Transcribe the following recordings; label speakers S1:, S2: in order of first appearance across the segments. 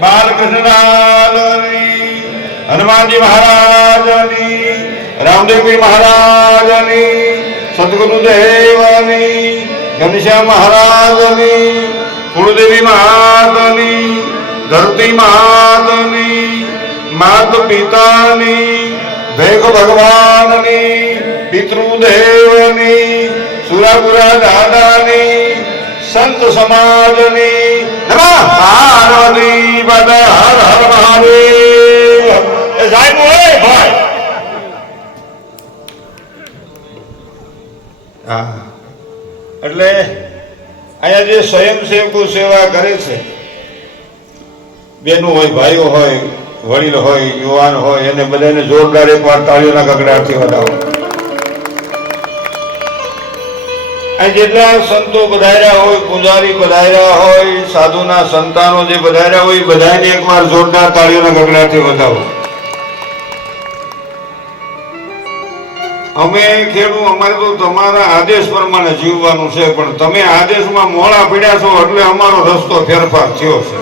S1: બાલકૃષ્ણલાલની હનુમાનજી મહારાજની રામદેવજી મહારાજની સદગુરુદેવની ઘનશ્યામ મહારાજની, કુળદેવી મહારાજની, ધરતી મહારાજની, માત પિતાની ભેખ ભગવાનની પિતૃદેવની સુરાપુરા દાદાની, સંત સમાજની એટલે અહીંયા જે સ્વયંસેવકો સેવા કરે છે, બેનું હોય, ભાઈઓ હોય, વડીલ હોય, યુવાન હોય, એને બધાને જોરદાર એક વાર તાળીઓના ગગડાટથી વધાવો. આ જેટલા સંતો પધાર્યા હોય, પૂજારી પધાર્યા હોય, સાધુના સંતાનો જે પધાર્યા હોય બધાને એકવાર જોરદાર તાળીઓના ગગડાટથી વધાવો. અમે ખેડૂ અમારે તો તમારા આદેશ પ્રમાણે જીવવાનું છે, પણ તમે આદેશમાં મોડા પીડ્યા છો એટલે અમારો રસ્તો ફેરફાર થયો છે.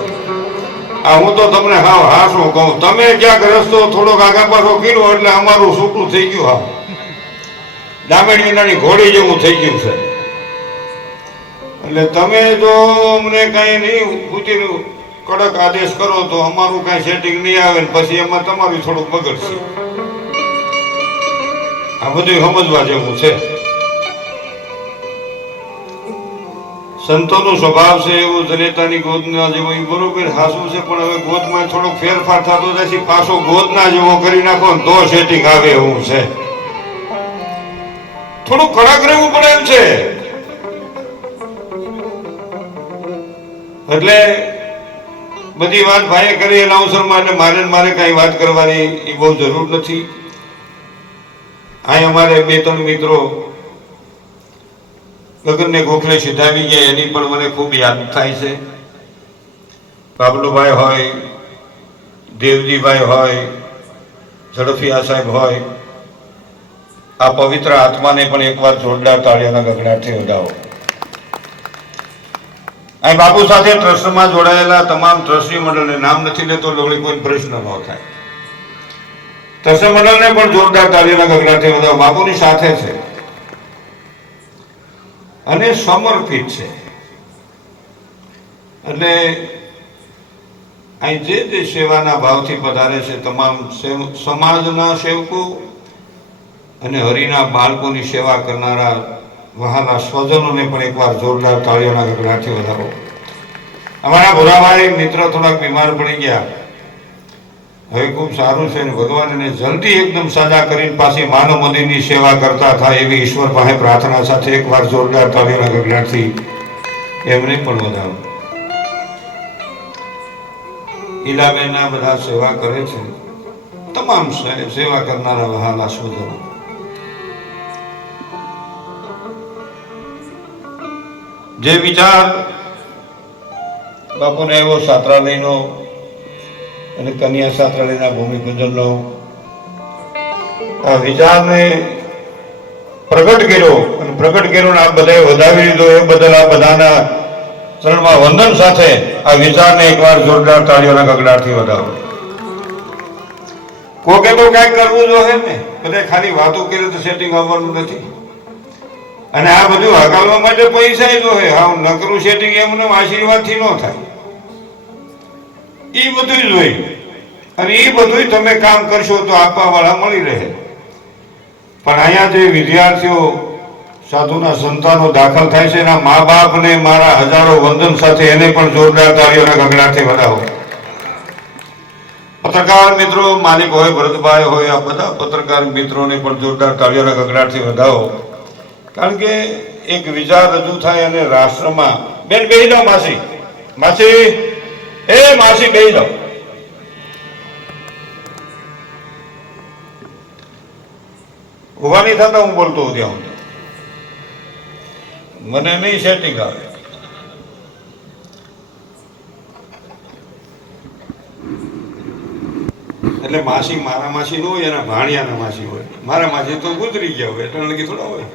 S1: આ હું તો તમને હાવ શું કહું. તમે ક્યાંક રસ્તો થોડોક આગા પાછો કર્યો એટલે અમારું સૂકું થઈ ગયું હા ડામેડ વિનાની ઘોડી જેવું થઈ ગયું છે. એટલે તમે જો અમને કાંઈ નહીં પૂછી કડક આદેશ કરો તો અમારું કાંઈ સેટિંગ નહીં આવે ને પછી એમાં તમારું થોડુંક બગડશે આ બધું સમજવા જેવું છે. સંતોનો સ્વભાવ છે એવો, જનેતાની ગોદના જેવો એ બરોબર હાસું છે, પણ હવે ગોદમાં થોડો ફેરફાર થતો જાય પાછો ગોદના જેવો કરી નાખો તો સેટિંગ આવે એવું છે. થોડું કડક રહેવું પડે એમ છે. એટલે બધી વાત ભાઈએ કરી, એના અવસરમાં એટલે મારે મારે કાંઈ વાત કરવાની એ બહુ જરૂર નથી. અહીં અમારે બે ત્રણ મિત્રો ગગનને ગોખલે સિધાવી ગયા, એની પણ મને ખૂબ યાદ થાય છે. બાબલુભાઈ હોય, દેવજીભાઈ હોય, ઝડફિયા સાહેબ હોય, આ પવિત્ર આત્માને પણ એકવાર જોરદાર તાળીઓના ગગડાટથી વધાવો. અહીં બાપુ સાથે ટ્રસ્ટમાં જોડાયેલા તમામ ટ્રસ્ટી મંડળને નામ નથી લેતો વળી કોઈ પ્રશ્ન ન થાય. ટ્રસ્ટી પણ જોરદાર તાળીઓના ગગડાટથી બધા બાપુની સાથે છે. અને સમર્પિત છે. એટલે અહીં જે જે સેવાના ભાવથી પધારે છે તમામ સમાજના સેવકો અને હરિના બાળકોની સેવા કરનારા વહાલા સ્વજનોને પણ એકવાર જોરદાર તાળીઓના ગગડાથી વધારો. અમારા ભોરાભાઈ મિત્ર થોડાક બીમાર પડી ગયા. હવે ખૂબ સારું છે ને ભગવાન જલ્દી એકદમ સાજા કરીને પાછી માનવ મંદિરની સેવા કરતા થાય એવી ઈશ્વર પાસે પ્રાર્થના સાથે એકવાર જોરદાર તાળીઓના ગગડાટથી એમને પણ વધારો ઈલાબેનના બધા સેવા કરે છે. તમામ સેવા કરનારા વહાલા શોધો. જે વિચાર બાપુને એવો છાત્રાલયનો અને કન્યા સાતરાણીના ભૂમિપૂજનનો આ વિચારને પ્રગટ કર્યો અને પ્રગટ કર્યો આ બધાએ વધાવી લીધો. એ બદલ આ બધાના ચરણમાં વંદન સાથે આ વિચારને એકવાર જોરદાર તાળીઓના ગગડાટથી વધારો કોકે તો કાંઈક કરવું જોઈએ ને. બધે ખાલી વાતો કરે તો સેટિંગ આવવાનું નથી. અને આ બધું હકાલવા માટે પૈસા જોઈએ હા નકરું સેટિંગ એમને આશીર્વાદથી ન થાય. એ બધું જોઈ અને એ બધું તમે કામ કરશો તો આપવા વાળા મળી રહે. પણ અહીંયા જે વિદ્યાર્થીઓ સાધુના સંતાનો દાખલ થાય છે, એના મા બાપને મારા હજારો વંદન સાથે એને પણ જોરદાર તાળીઓના ગગડાથી વધાવો. પત્રકાર મિત્રો, માલિક હોય, ભરતભાઈ હોય, આ બધા પત્રકાર મિત્રોને પણ જોરદાર તાળીઓના ગગડાટથી વધાવો. કારણ કે એક વિચાર રજૂ થાય અને રાષ્ટ્રમાં, બેન બેહી માસી. માસી એ માસી, બેહી જાઓ. ઊભા નહીં થતા હું બોલતો હું ત્યાં મને નહીં સેટિંગ આવે. એટલે માસી મારા માસી ન હોય, એના ભાણિયાના માસી હોય. મારા માસી તો ગુજરી ગયા હોય, એટલે લગી થોડા હોય.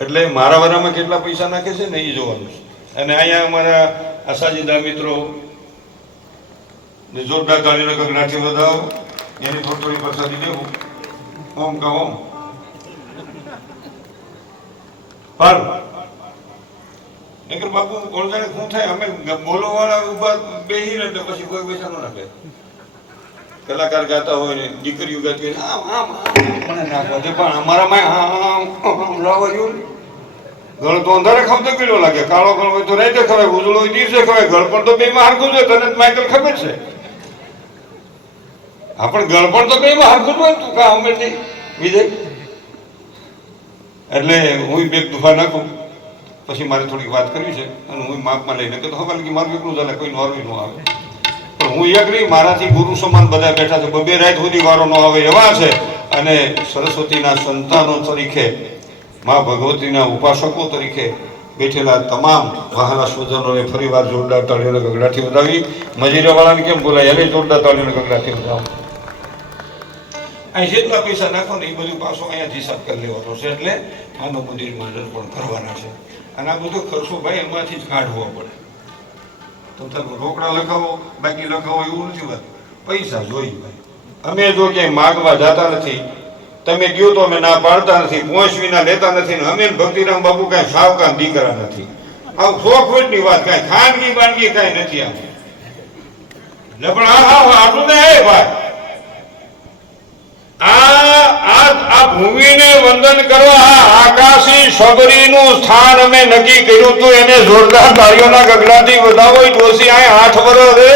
S1: એટલે મારા વારામાં કેટલા પૈસા નાખે છે ને એ જોવાનું છે. અને અહીંયા અમારા અસાજીદા મિત્રો જોરદાર તાળીનો ગગડાથી વધાવો. એની થોડી થોડી પ્રસાદી દેવું ઓમ કા ઓમ. પર નકર બાપુ કોણ જાણે શું થાય? અમે બોલો વાળા ઊભા બેહી ને પછી કોઈ બેસાનો ના બે કલાકાર ગાતા હોય ને, દીકરીઓ ગાતી હોય આમ આમ આમ. નાખવા દે પણ અમારામાં આમ આમ લાવવા નહીં. ગળ તો અંધારે ખમતો પીળો લાગે. કાળો ગળ હોય તો રાતે ખવાય, ઉજળો હોય દિવસે ખવાય. ગળ પણ તો બે માં હરખું જ હોય, તને માઇકલ ખબર છે. હા, પણ ગળ પણ તો બે માં હરખું હોય તું, કા અમેરથી વિજય? એટલે હું બે દુફા નાખું પછી મારે થોડીક વાત કરવી છે. અને હું માપમાં લઈને કે તો હવે કે મારું એકલું ચાલે કોઈ નોરવી ન આવે. પણ હું એક નહીં મારાથી ગુરુ સમાન બધા બેઠા છે. બબે રાત સુધી વારો ન આવે એવા છે. અને સરસ્વતીના સંતાનો તરીકે મા ભગવતીના ઉપાસકો તરીકે બેઠેલા તમામ વહાલા સ્વજનોને ફરી વાર જોરદાર તાળીઓને ગગડાથી વધાવી. મજીરાવાળાને કેમ બોલાય? એને જોરદાર તાળીઓને ગગડાથી વધાવો. અહીં જેટલા પૈસા નાખો ને એ બધું પાછો અહીંયાથી હિસાબ કરી લેવાનો છે એટલે આનો મંદિર મંડળ પણ કરવાના છે. અને આ બધો ખર્ચો ભાઈ એમાંથી જ કાઢવો પડે. તો તમે રોકડા લખાવો, બાકી લખાવો એવું નથી વાત. પૈસા જોઈ ભાઈ. અમે જો ક્યાંય માગવા જતા નથી તમે ગયો તો અમે ના પાડતા નથી, પોંચ વિના લેતા નથી અમે ભક્તિરામ બાપુ કાંઈ સાવ દીકરા નથી. આવું શોખવટની વાત કાંઈ, ખાનગી બાનગી કાંઈ નથી આમ. એટલે પણ હા આટલું ને એ ભાઈ. આ આ આ ભૂમિને વંદન કરવા આ આકાશી સબરીનું સ્થાન અમે નક્કી કર્યું હતું, એને જોરદાર તાળીઓના ગગડાથી હોય ડોસી આ આઠ વર્ષ રે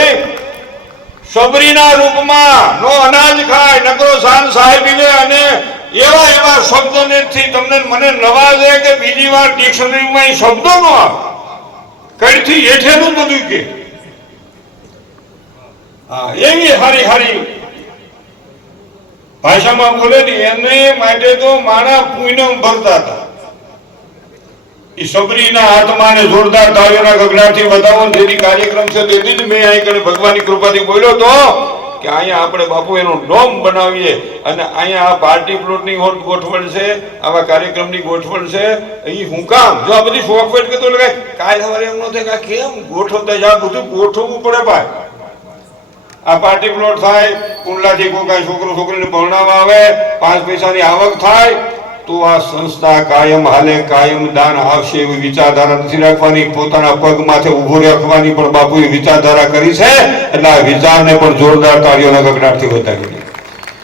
S1: સબરીના રૂપમાં નો અનાજ ખાય, નકરો શાન સાહેબીને અને એવા એવા શબ્દોનેથી તમને મને નવાજે કે બીજી વાર ડિક્શનરીમાં એ શબ્દો નો આવે. કઈથી હેઠેનું બધું કે? હા, એવી હારી હારી ભાષામાં બોલે ને, એને માટે તો માણા પૂનમ ભરતા હતા. એ સબરીના હાથમાં ને જોરદાર તાળીઓના ગગડાથી ને કાર્યક્રમ છે તેથી જ મેં અહીં કને ભગવાનની કૃપાથી બોલ્યો તો કે અહીંયા આપણે બાપુ એનો નોમ બનાવીએ અને અહીંયા આ પાર્ટી પ્લોટની ગોઠવણ છે, આવા કાર્યક્રમની ગોઠવણ છે. એ હું કામ? જો આ બધી શોખવેટ કે તો લગાય કાલ સવારે એમ ન થાય કેમ ગોઠવતા આ બધું ગોઠવવું પડે ભાઈ. આ પાર્ટી પ્લોટ થાય, કુંડલાથી કાંઈ છોકરો છોકરીને ભણાવવા આવે, પાંચ પૈસાની આવક થાય તો આ સંસ્થા કાયમ, હાલે કાયમ દાન આવશે એવી વિચારધારા નથી રાખવાની. પોતાના પગ માથે ઊભો રાખવાની પણ બાપુએ વિચારધારા કરી છે. એટલે આ વિચારને પણ જોરદાર તાળીઓના ગગડાટથી વધારી દે.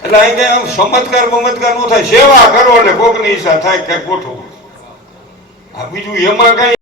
S1: એટલે અહીં ચમત્કાર બમત્કાર નો થાય. સેવા કરો એટલે કોકની ઈચ્છા થાય કે ગોઠવો આ બીજું એમાં કઈ